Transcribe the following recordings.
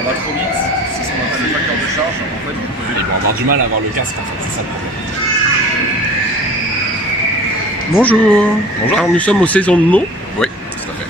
on va trop vite, c'est ce qu'on appelle le facteur de charge. En fait, ils vont avoir du mal à avoir le casque, en fait, c'est ça le problème. Bonjour. Bonjour. Alors nous sommes aux saisons de Meaux. Oui, tout à fait.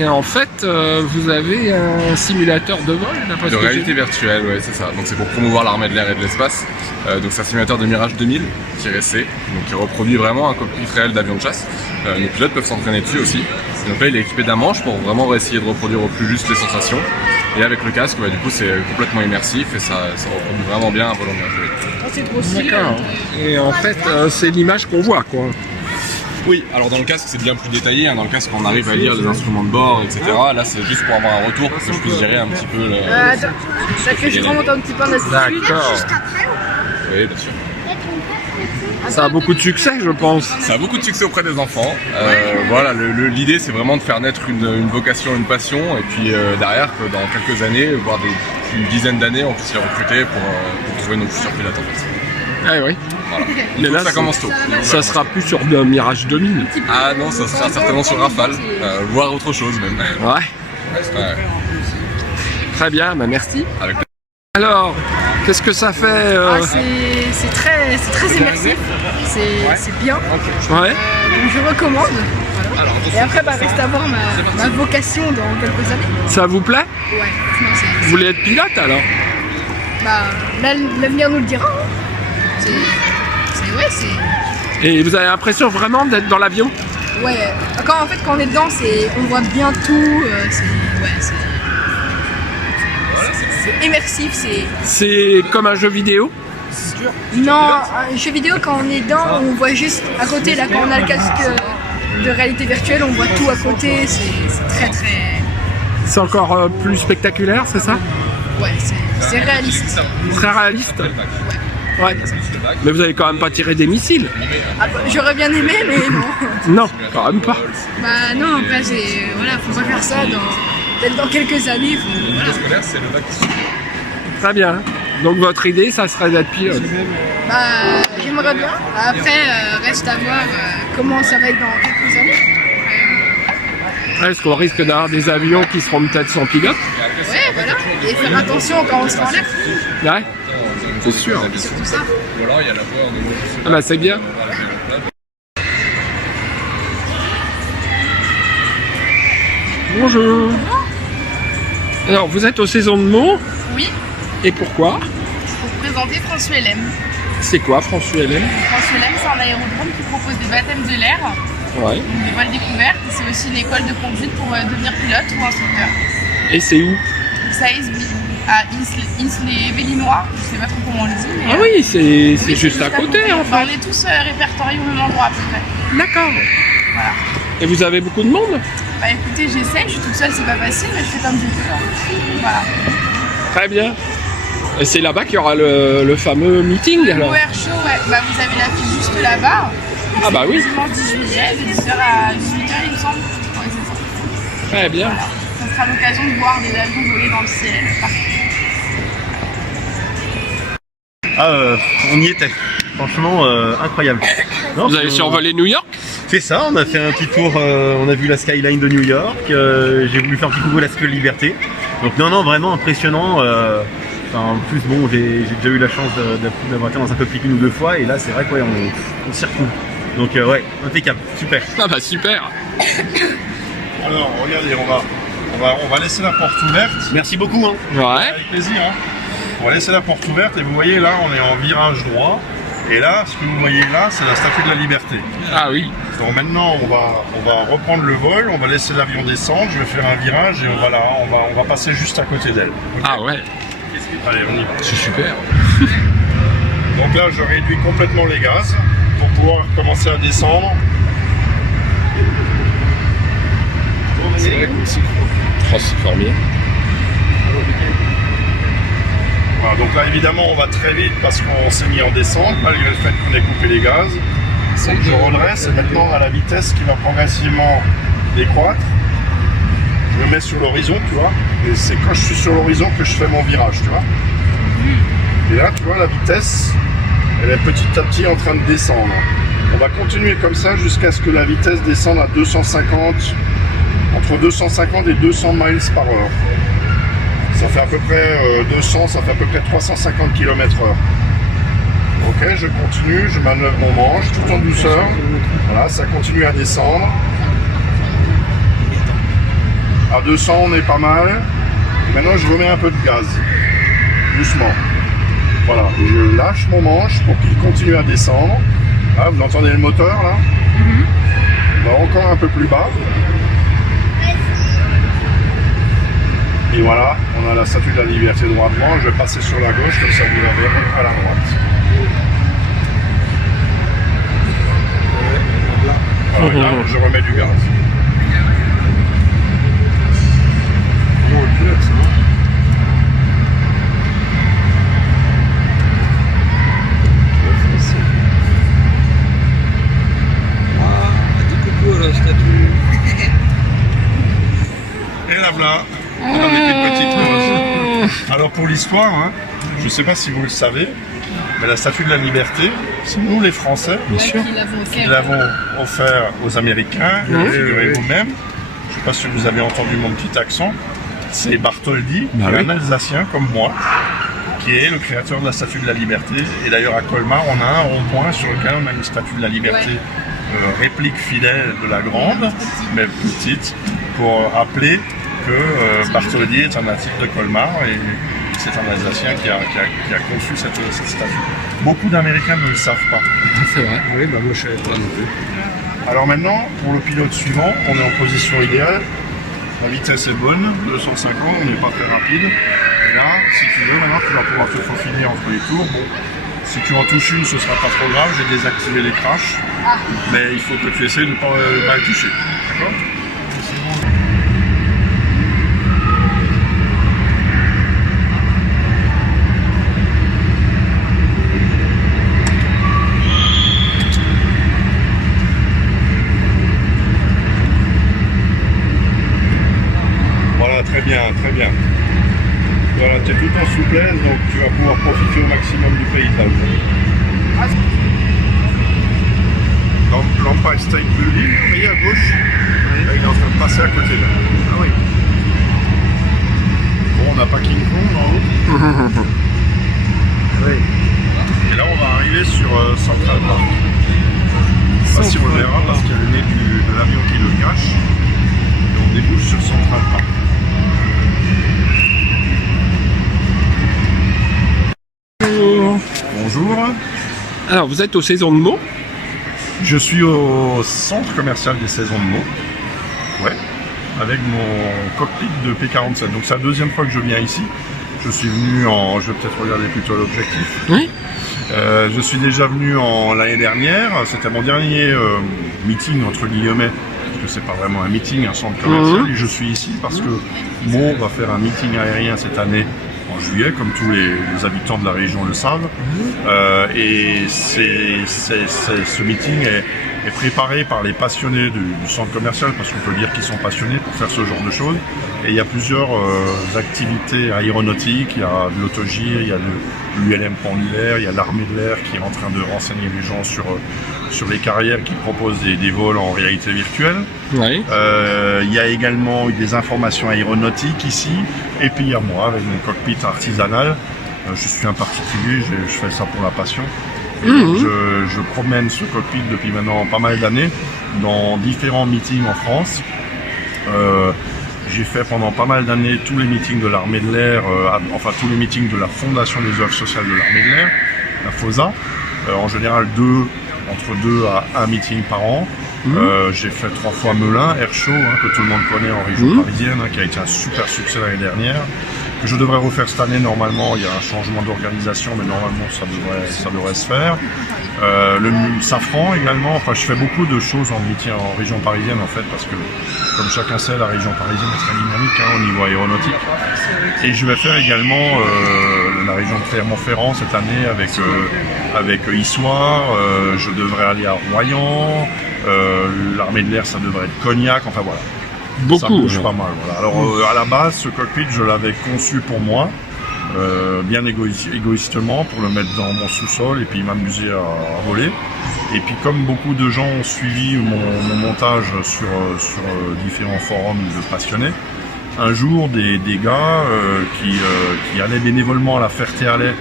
Et en fait, vous avez un simulateur de vol, d'après ce De que j'ai réalité virtuelle, ouais, c'est ça. Donc c'est pour promouvoir l'armée de l'air et de l'espace. Donc c'est un simulateur de Mirage 2000-C, donc qui reproduit vraiment un cockpit réel d'avion de chasse. Nos pilotes peuvent s'entraîner dessus aussi. Donc là, il est équipé d'un manche pour vraiment essayer de reproduire au plus juste les sensations. Et avec le casque, du coup, c'est complètement immersif et ça reproduit vraiment bien un vol en Mirage 2000. C'est trop stylé. D'accord. Et en fait, c'est l'image qu'on voit, quoi. Oui, alors dans le casque c'est bien plus détaillé, dans le casque on arrive à lire les instruments de bord, etc. Là c'est juste pour avoir un retour, pour que je puisse gérer un petit peu le... Attends, ça fait que je remonte un petit peu en altitude. D'accord. Oui, bien sûr. Ça a beaucoup de succès, je pense. Ça a beaucoup de succès auprès des enfants. Voilà, l'idée c'est vraiment de faire naître une vocation, une passion, et puis derrière que dans quelques années, voire une dizaine d'années, on puisse les recruter pour trouver nos futurs pilotes en fait. Ah oui. Voilà. Mais là, ça commence tôt. Ça sera plus sur le Mirage 2000. Ah non, ça sera certainement sur Rafale, voire autre chose même. Ouais. Ouais. Très bien, bah merci. Avec... Alors, qu'est-ce que ça fait C'est très immersif, c'est bien. Ouais. Donc je recommande. Voilà. Et après, reste à voir ma vocation dans quelques années. Ça vous plaît? Ouais, franchement, Vous voulez être pilote alors? l'avenir nous le dira. Hein. Et vous avez l'impression vraiment d'être dans l'avion? Ouais, en fait quand on est dedans, on voit bien tout, c'est immersif, C'est comme un jeu vidéo? Non, un jeu vidéo quand on est dedans, on voit juste à côté, là quand on a le casque de réalité virtuelle, on voit tout à côté, c'est très... C'est encore plus spectaculaire, c'est ça? Ouais, c'est réaliste. Très réaliste? Ouais. Mais vous avez quand même pas tiré des missiles? J'aurais bien aimé, mais non. Non, quand même pas. Non, après faut pas faire ça peut-être dans quelques années. scolaire, c'est le bac qui suit. Très bien. Donc votre idée, ça serait d'être pilote? J'aimerais bien. Après, reste à voir comment ça va être dans quelques années. Est-ce qu'on risque d'avoir des avions qui seront peut-être sans pilote? Ouais, voilà. Et faire attention quand on se en l'air. Ouais, c'est sûr. C'est tout ça. Ou alors il y a la voie en niveau. Ah bah c'est bien. Bonjour. Alors vous êtes aux saisons de Meaux? Oui, Et pourquoi? pour présenter France ULM. C'est quoi France ULM? France ULM, c'est un aérodrome qui propose des baptêmes de l'air, Ouais. donc des vols découvertes. C'est aussi une école de conduite pour devenir pilote ou instructeur. Et c'est où? Ça à Ins-les-Vélinois, je sais pas trop comment on le dit. Mais, Ah oui, c'est juste à côté en On fait. est tous répertoriés au même endroit à peu près. D'accord. Voilà. Et vous avez beaucoup de monde? Écoutez, j'essaie, je suis toute seule, c'est pas facile, mais je fais comme je peux. Voilà. Très bien. Et c'est là-bas qu'il y aura le fameux meeting alors? Au Air Show, ouais. Vous avez l'affiche juste là-bas. Ah bah oui. Dimanche 10 juillet, de 10h à 18h, il me semble. Ouais, c'est ça. Très bien. Voilà. Ça sera l'occasion de voir des avions voler dans le ciel. On y était. Franchement, incroyable. Non, Vous avez survolé New York? C'est ça, on a fait un petit tour, on a vu la skyline de New York, j'ai voulu faire un petit coucou à la Statue de Liberté. Donc non, vraiment impressionnant. En plus, bon, j'ai déjà eu la chance d'avoir été dans un cockpit une ou deux fois, et là, c'est vrai qu'on s'y retrouve. Donc ouais, impeccable, super. Ah bah super. Alors, regardez, on va laisser la porte ouverte. Merci beaucoup. Hein. Ouais. Avec plaisir. Hein. On va laisser la porte ouverte et vous voyez là, on est en virage droit. Et là, ce que vous voyez là, c'est la Statue de la Liberté. Ah oui. Donc maintenant, on va reprendre le vol, on va laisser l'avion descendre, je vais faire un virage et on va passer juste à côté d'elle. Okay. Ah ouais. Allez, on y va. C'est super. Donc là, je réduis complètement les gaz pour pouvoir commencer à descendre. C'est vrai que c'est formidable. Voilà, donc là, évidemment, on va très vite parce qu'on s'est mis en descente, malgré le fait qu'on ait coupé les gaz. Donc je redresse et maintenant à la vitesse qui va progressivement décroître. Je me mets sur l'horizon, tu vois. Et c'est quand je suis sur l'horizon que je fais mon virage, tu vois. Et là, tu vois, la vitesse, elle est petit à petit en train de descendre. On va continuer comme ça jusqu'à ce que la vitesse descende à 250, entre 250 et 200 miles par heure. Ça fait à peu près 200, ça fait à peu près 350 km/h. Ok, je continue, je manœuvre mon manche tout en douceur. Voilà, ça continue à descendre. À 200, on est pas mal. Maintenant, je remets un peu de gaz. Doucement. Voilà, je lâche mon manche pour qu'il continue à descendre. Là, vous entendez le moteur, là? On va encore un peu plus bas. Et voilà, on a la Statue de la Liberté droitement. Je vais passer sur la gauche, comme ça vous la verrez à la droite. Voilà, là, je remets du gaz. Et là voilà, avec une petite pause. Alors pour l'histoire, hein, je ne sais pas si vous le savez, mais la Statue de la Liberté, c'est nous les Français qui l'avons offert aux Américains, figurez-vous même. Je ne sais pas si vous avez entendu mon petit accent, c'est Bartholdi, un Alsacien comme moi, qui est le créateur de la Statue de la Liberté. Et d'ailleurs à Colmar, on a un rond-point sur lequel on a une Statue de la Liberté, réplique fidèle de la grande, mais petite, pour rappeler que Bartholdi est un natif de Colmar et c'est un Alsacien qui a conçu cette statue. Beaucoup d'Américains ne le savent pas. C'est vrai, oui, bah moi je savais pas non plus. Alors maintenant, pour le pilote suivant, on est en position idéale. La vitesse est bonne, 250, on n'est pas très rapide. Et là, si tu veux, maintenant tu vas pouvoir te faufiler entre les tours. Bon, si tu en touches une, ce sera pas trop grave, j'ai désactivé les crashs. Mais il faut que tu essaies de ne pas le toucher. D'accord ? Voilà, très bien, très bien. Voilà, tu es tout en souplesse, donc tu vas pouvoir profiter au maximum du paysage. Dans l'Empire State Building, vous voyez à gauche, là, il est en train de passer à côté là. Ah oui. Bon, on n'a pas King Kong en haut. Oui. Et là, on va arriver sur Central Park. Je ne sais pas si on le verra parce qu'il y a le nez de l'avion qui le cache. Et on débouche sur Central Park. Bonjour. Alors, vous êtes aux Saisons de Meaux? Je suis au centre commercial des Saisons de Meaux. Ouais. Avec mon cockpit de P47. Donc c'est la deuxième fois que je viens ici. Je suis venu en... Je vais peut-être regarder plutôt l'objectif. Oui. Je suis déjà venu l'année dernière. C'était mon dernier meeting entre guillemets. Parce que c'est pas vraiment un meeting, un centre commercial. Et je suis ici parce que Meaux va faire un meeting aérien cette année. En juillet, comme tous les habitants de la région le savent. Et ce meeting est préparé par les passionnés du centre commercial, parce qu'on peut dire qu'ils sont passionnés pour faire ce genre de choses. Et il y a plusieurs activités aéronautiques, il y a de l'autogire, il y a de l'ULM Pont-Hilaire, il y a l'armée de l'air qui est en train de renseigner les gens sur les carrières qui proposent des vols en réalité virtuelle. Oui. Il y a également des informations aéronautiques ici, et puis il y a moi avec mon cockpit artisanal. Je suis un particulier, je fais ça pour la passion. Je promène ce cockpit depuis maintenant pas mal d'années dans différents meetings en France. J'ai fait pendant pas mal d'années tous les meetings de l'armée de l'air, enfin tous les meetings de la Fondation des œuvres sociales de l'armée de l'air, la FOSA. En général entre 2 à 1 meeting par an. J'ai fait 3 fois Melun, Air Show, que tout le monde connaît en région parisienne, qui a été un super succès l'année dernière. Que je devrais refaire cette année normalement, il y a un changement d'organisation, mais normalement ça devrait se faire. Le Safran également, enfin je fais beaucoup de choses en région parisienne en fait, parce que comme chacun sait, la région parisienne est très dynamique au niveau aéronautique. Et je vais faire également la région de Clermont-Ferrand cette année avec Issoire, je devrais aller à Royan, l'armée de l'air ça devrait être Cognac, enfin voilà. Beaucoup. Ça bouge pas mal. Voilà. Alors à la base, ce cockpit, je l'avais conçu pour moi, bien égoïstement, pour le mettre dans mon sous-sol et puis m'amuser à voler. Et puis comme beaucoup de gens ont suivi mon montage sur différents forums de passionnés, un jour des gars qui allaient bénévolement à la Ferté-Alais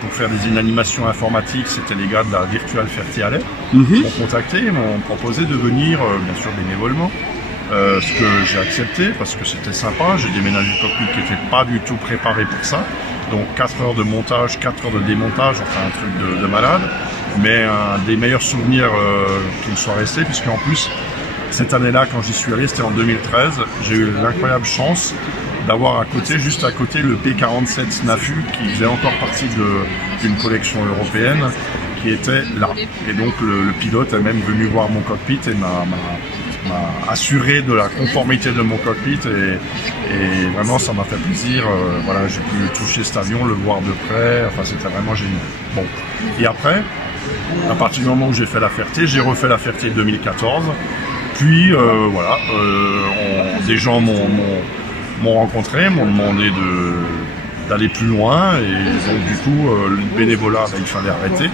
pour faire des animations informatiques, c'était les gars de la Virtual Ferté-Alais, m'ont contacté, m'ont proposé de venir, bien sûr bénévolement, ce que j'ai accepté parce que c'était sympa. J'ai déménagé le cockpit qui n'était pas du tout préparé pour ça, donc 4 heures de montage, 4 heures de démontage, enfin un truc de malade, mais un des meilleurs souvenirs qui me soit resté, puisqu'en plus cette année-là, quand j'y suis allé, c'était en 2013, j'ai eu l'incroyable chance d'avoir juste à côté le P-47 SNAFU qui faisait encore partie d'une collection européenne qui était là. Et donc le pilote est même venu voir mon cockpit et m'a assuré de la conformité de mon cockpit et vraiment ça m'a fait plaisir. Voilà, j'ai pu toucher cet avion, le voir de près, enfin c'était vraiment génial. Bon. Et après, à partir du moment où j'ai fait la Ferté, j'ai refait la Ferté 2014. Puis voilà, des gens m'ont rencontré, m'ont demandé d'aller plus loin et donc du coup le bénévolat, il fallait arrêter.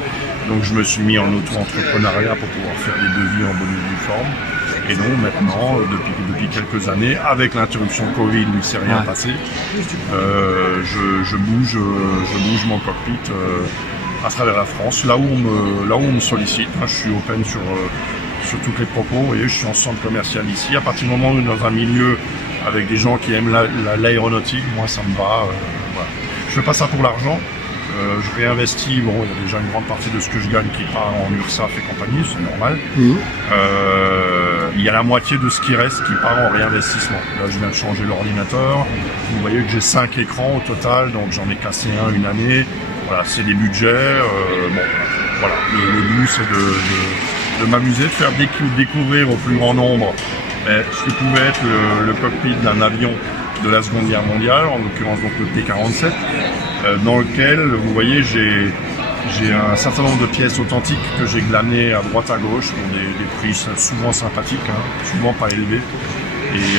Donc je me suis mis en auto-entrepreneuriat pour pouvoir faire des devis en bonne et due forme. Et donc maintenant, depuis quelques années, avec l'interruption Covid, il ne s'est rien passé, je bouge mon cockpit à travers la France, là où on me sollicite. Moi, je suis open sur toutes les propos. Vous voyez, je suis en centre commercial ici. À partir du moment où on est dans un milieu avec des gens qui aiment l'aéronautique, moi ça me va. Voilà. Je fais pas ça pour l'argent. Je réinvestis. Bon, il y a déjà une grande partie de ce que je gagne qui part en URSSAF et compagnie, c'est normal. Il y a la moitié de ce qui reste qui part en réinvestissement. Là, je viens de changer l'ordinateur. Vous voyez que j'ai 5 écrans au total, donc j'en ai cassé un une année. Voilà, c'est des budgets. Bon, voilà. Le but, c'est de m'amuser, de faire découvrir au plus grand nombre ce que pouvait être le cockpit d'un avion de la Seconde Guerre mondiale, en l'occurrence donc le P-47, dans lequel, vous voyez, j'ai un certain nombre de pièces authentiques que j'ai glanées à droite à gauche pour des prix souvent sympathiques, souvent pas élevés. Et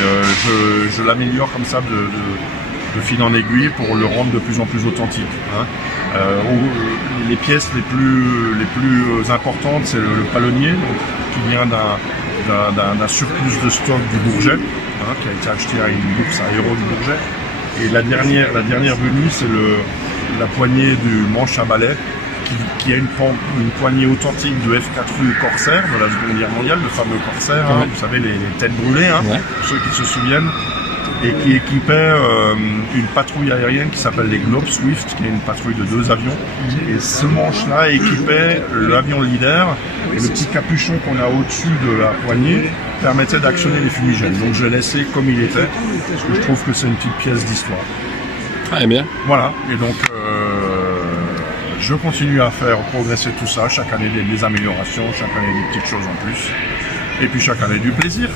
je l'améliore comme ça de fil en aiguille pour le rendre de plus en plus authentique. Les pièces les plus importantes, c'est le palonnier, qui vient d'un surplus de stock du Bourget, qui a été acheté à une bourse aéro du Bourget. Et la dernière venue, c'est la poignée du manche à balai, qui a une poignée authentique de F4U Corsair de la Seconde Guerre mondiale, le fameux Corsair, vous savez, les têtes brûlées, pour ceux qui se souviennent, et qui équipait une patrouille aérienne qui s'appelle les Globe Swift, qui est une patrouille de 2 avions. Et ce manche-là équipait l'avion leader, et le petit capuchon qu'on a au-dessus de la poignée permettait d'actionner les fumigènes. Donc je l'ai laissé comme il était, parce que je trouve que c'est une petite pièce d'histoire. Ah, bien. Voilà, et donc je continue à faire progresser tout ça, chaque année des améliorations, chaque année des petites choses en plus, et puis chaque année du plaisir.